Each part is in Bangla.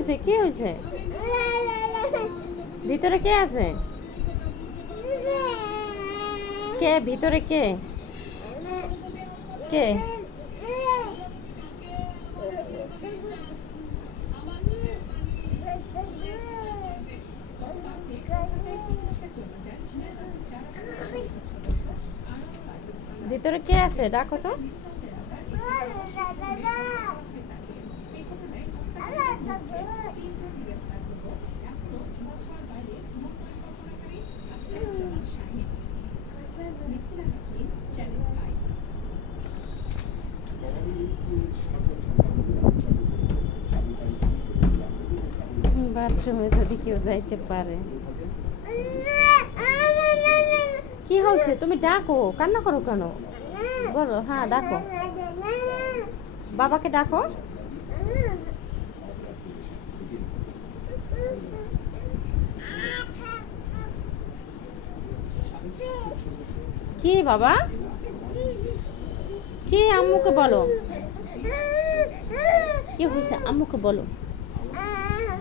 হয়েছে? কি হয়েছে? ভিতরে কে আছে? কে ভিতরে? কে কে? ভিতরে কে আছে? ডাকো তো। বাথরুমে যদি কেউ যাইতে পারে। কি হয়েছে? তুমি ডাকো, কান্না করো কেন? বলো। হ্যাঁ ডাকো, বাবাকে ডাকো। কি বাবা? কি? আম্মুকে বলো। কি হয়েছে? আম্মুকে বলো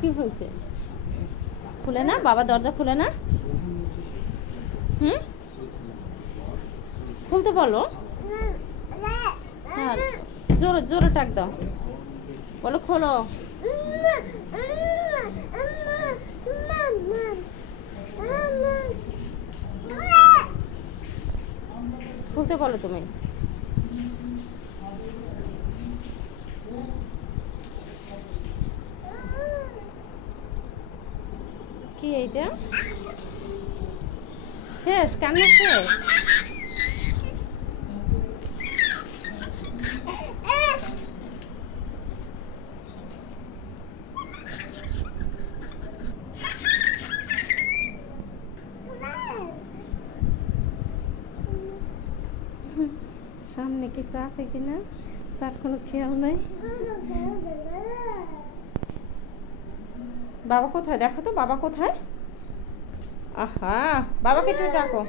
কি হয়েছে। খুলে না? বাবা দরজা খুলে না? খুলতে বলো। হ্যাঁ জোরে জোরে টাক দাও, বলো খোলো। খুলতে বলো তুমি। কি এইটা? শেষ? কান্না শেষ? সামনে কিছু আছে কিনা তার কোনো খেয়াল নাই। বাবা কোথায়? দেখো তো বাবা কোথায়। আহা, বাবাকে একটু ডাকো।